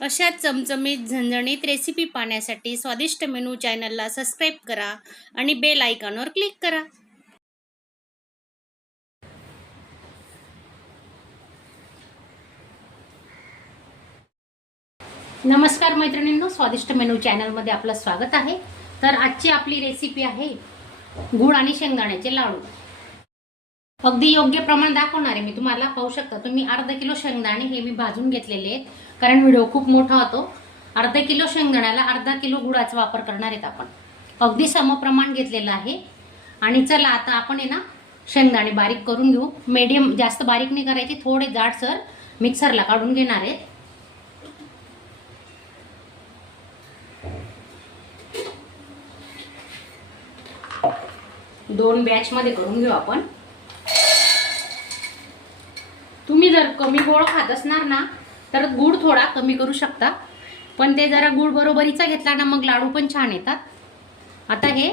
अशा चमचमीत झणझणीत रेसिपी पाहण्यासाठी स्वादिष्ट मेनू चॅनलला सबस्क्राईब करा आणि बेल आयकॉनवर क्लिक करा. नमस्कार मैत्रिणींनो, स्वादिष्ट मेनू चॅनलमध्ये आपलं स्वागत आहे. तर आजची आपली रेसिपी आहे गूळ आणि शेंगदाण्याचे लाडू. अगदी योग्य प्रमाण दाखवणार आहे मी तुम्हाला. पाहू शकता तुम्ही अर्धा किलो शेंगदाणे हे मी भाजून घेतलेले आहेत, कारण व्हिडिओ खूप मोठा होतो. अर्धा किलो शेंगदाण्याला अर्धा किलो गुळाचा वापर करणार आहेत आपण. अगदी समप्रमाण घेतलेलं आहे. आणि चला आता आपण आहे ना शेंगदाणे बारीक करून घेऊ. मीडियम, जास्त बारीक नाही करायचे, थोडे जाडसर मिक्सरला काढून घेणार आहेत. दोन बॅच मध्ये करून घेऊ आपण. तुम्ही जर कमी गोड खात असणार ना तर गुळ थोडा कमी करू शकता, पण ते जरा गुळ बरोबरीचा घेतला ना मग लाडू पण छान येतात. आता हे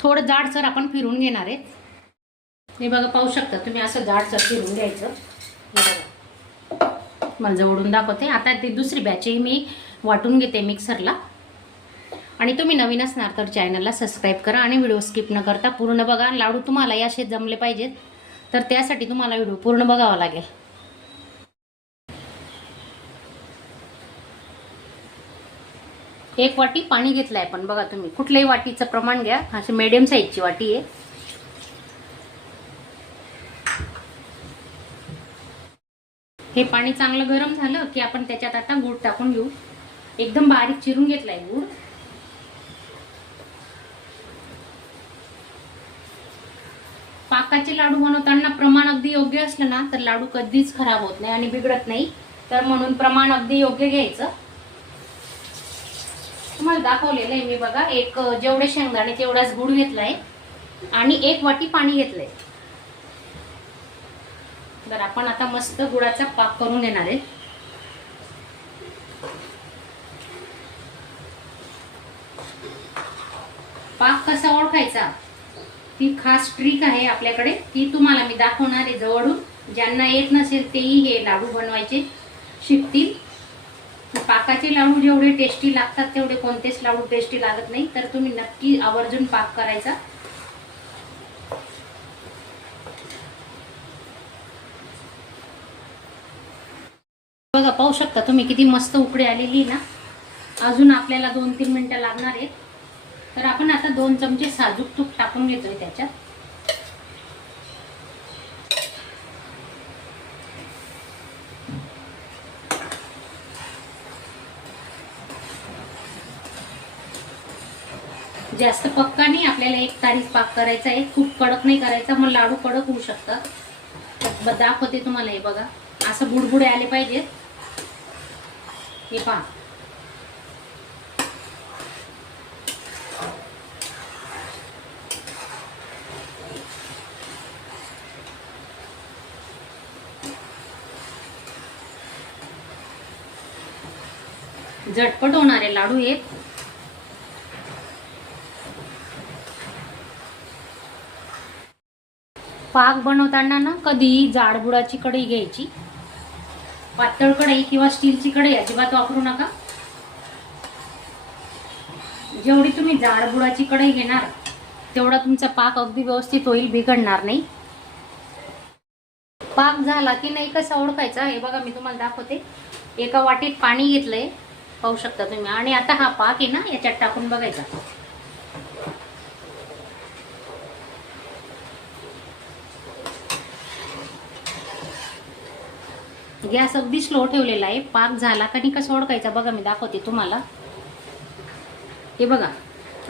थोडं जाडसर आपण फिरून घेणार आहे. हे बघा, पाहू शकता तुम्ही, असं जाडसर फिरून घ्यायचं. मला जवळून दाखवते. आता ते दुसरी बॅच मी वाटून घेते मिक्सरला. आणि तुम्ही नवीन असणार तर चॅनलला सबस्क्राईब करा आणि व्हिडिओ स्किप न करता पूर्ण बघा. लाडू तुम्हाला या असे जमले पाहिजेत तर त्यासाठी तुम्हाला व्हिडिओ पूर्ण बघावा लागेल. एक वाटी पाणी घेतलंय आपण. बघा तुम्ही कुठल्याही वाटीचं प्रमाण घ्या. अशी मीडियम साईजची वाटी आहे. हे पाणी चांगलं गरम झालं की आपण त्याच्यात आता गूळ टाकून घेऊ. एकदम बारीक चिरून घेतलाय गूळ. पाकाचे लाडू बनवताना प्रमाण अगदी योग्य असलं ना तर लाडू कधीच खराब होत नाही आणि बिघडत नाही. तर म्हणून प्रमाण अगदी योग्य घ्यायचं. तुम्हाला दाखवलेलं आहे मी. बघा, एक जेवढे शेंगदाणे तेवढाच गूळ घेतलाय आणि एक वाटी पाणी घेतलंय. तर आपण आता मस्त गुळाचा पाक करून घेणार आहे. पाक कसा ओळखायचा ती खास ट्रिक आहे आपल्याकडे, ती तुम्हाला मी दाखवणार आहे जवळून. ज्यांना येत नसेल तेही हे लाडू बनवायचे शिकतील. पाकाचे लाडू जेवढे टेस्टी लागतात तेवढे कोणतेच लाडू टेस्टी लागत नाही. तर तुम्ही नक्की आवर्जून पाक करायचा. बघा, पाहू शकता तुम्ही किती मस्त उकळी आलेली ना. अजून आपल्याला 2-3 मिनिटं लागणार आहेत. तर आपण आता 2 चमचे साजूक तूप टाकून घेतोय त्याच्यात. जास्त पक्का नाही, आपल्याला एक तारीच पाक करायचा आहे. खूप कडक नाही करायचा, मग लाडू कडक होऊ शकतात. तर दाखवते तुम्हाला. हे बघा, असं बुडबुडे आले पाहिजेत. हे पहा, झटपट होणारे लाडू आहेत. पाक बनवताना ना कधी जाड बुडाची कढई घ्यायची. पातळ कढई किंवा स्टीलची कढई अजिबात वापरू नका. जेवढी तुम्ही जाड बुडाची कढई घेणार तेवढा तुमचा पाक अगदी व्यवस्थित होईल, बिघडणार नाही. पाक झाला की नाही कसा ओळखायचा हे बघा, मी तुम्हाला दाखवते. एका वाटीत पाणी घेतलंय, पाहू शकता तुम्ही. आणि आता हा पाक आहे ना याच्यात टाकून बघायचा. गॅस अगदी स्लो ठेवलेला आहे. पाक झाला का नाही कसं ओळखायचा बघा, मी दाखवते तुम्हाला. हे बघा,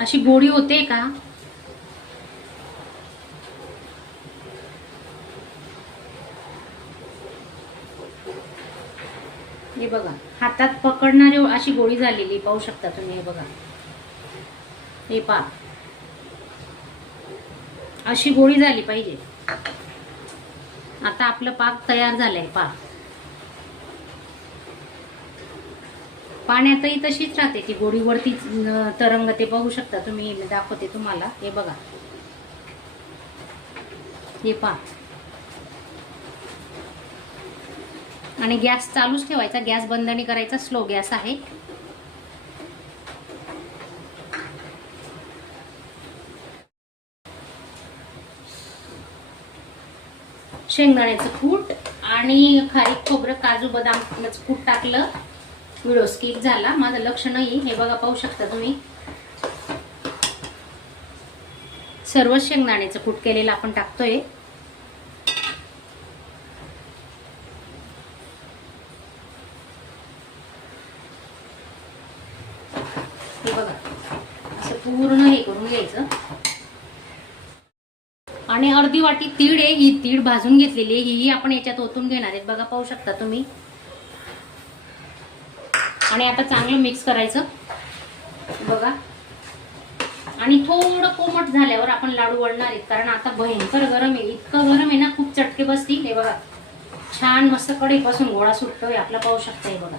अशी गोळी होते का. हे बघा, हातात पकडणारी अशी गोळी झालेली, पाहू शकता तुम्ही. हे बघा, हे पाक अशी गोळी झाली पाहिजे. आता आपलं पाक तयार झालंय. पाक पाण्यातही तशीच राहते ती गोळीवरती तरंगते, पाहू शकता तुम्ही. मी दाखवते तुम्हाला. हे बघा, हे पाक आणि गॅस चालूच ठेवायचा, गॅस बंद नाही करायचा, स्लो गॅस आहे. शेंगदाण्याचं कूट आणि खारीक, खोबरं, काजू, बदामचं कूट टाकलं. व्हिडिओ स्किप झाला, माझं लक्ष नाही. हे बघा, पाहू शकता तुम्ही. सर्व शेंगदाण्याचं कूट केलेलं आपण टाकतोय. हे बघा, असं पूर्ण हे करून घ्यायचं. आणि अर्धी वाटी तीळ आहे, ही तीळ भाजून घेतलेली आहे, ही आपण याच्यात ओतून घेणार आहेत. बघा, पाहू शकता तुम्ही. आणि आता चांगलं मिक्स करायचं. बघा, आणि थोडं कोमट झाल्यावर आपण लाडू वळणार आहेत, कारण आता भयंकर गरम आहे. इतकं गरम आहे ना, खूप चटके बसतील. हे बघा, छान मस्त कढईपासून गोळा सुटतोय आपला, पाहू शकता. हे बघा,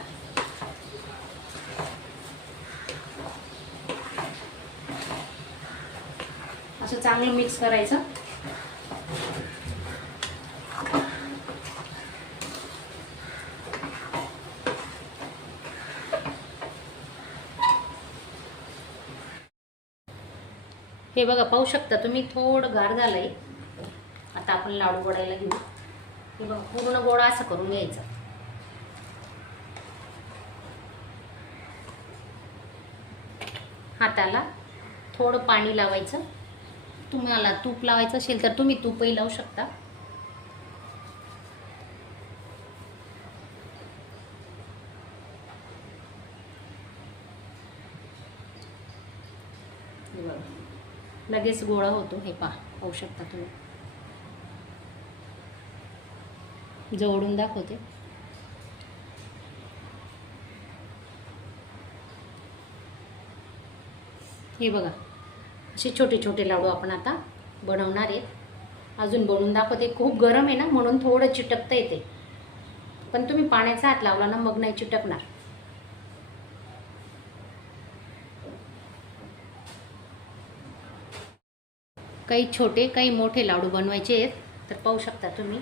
असं चांगलं मिक्स करायचं. हे बघा, पाहू शकता तुम्ही, थोडं गार झालंय. आता आपण लाडू वडायला घेऊ. हे बघा, पूर्ण गोळा असं करून घ्यायचा. हाताला थोडं पाणी लावायचं. तुम्हाला तूप लावायचं असेल तर तुम्ही तूपही लावू शकता. लगेच गोळा होतो. हे पहा, पाहू शकता तुम्ही. जवळून दाखवते. हे बघा, असे छोटे छोटे लाडू आपण आता बनवणार आहेत. अजून बनवून दाखवते. खूप गरम आहे ना, म्हणून थोडं चिटकता येते, पण तुम्ही पाण्याचा हात लावला ना, मग नाही चिटकणार. काही छोटे काही मोठे लाडू बनवायचे आहेत, तर पाहू शकता तुम्ही.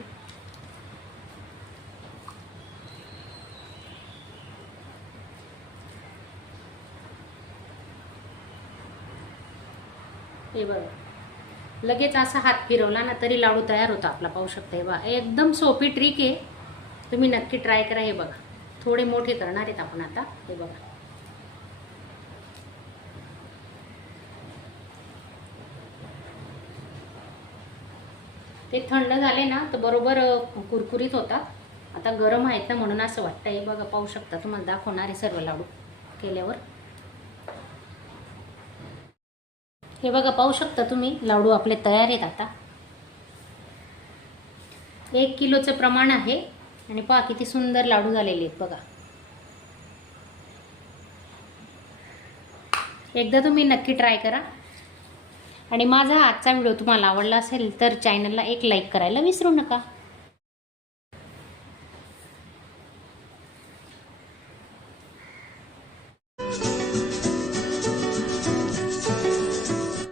हे बघा, लगेच असा हात फिरवला ना तरी लाडू तयार होता आपला, पाहू शकता. हे बघा, एकदम सोपी ट्रिक आहे, तुम्ही नक्की ट्राय करा. हे बघा, थोडे मोठे करणार आहेत आपण आता. हे बघा, ते थंड झाले ना तर बरोबर कुरकुरीत होतात. आता गरम आहेत ना, म्हणून असं वाटतं. हे बघा, पाहू शकता, तुम्हाला दाखवणार आहे सर्व लाडू केल्यावर. हे बघा, पाहू शकता तुम्ही, लाडू आपले तयार आहेत. आता 1 किलोचं प्रमाण आहे. आणि पहा किती सुंदर लाडू झालेले आहेत. बघा, एकदा तुम्ही नक्की ट्राय करा. आणि माझा आजचा व्हिडिओ तुम्हाला आवडला असेल तर चॅनलला एक लाईक करायला विसरू नका.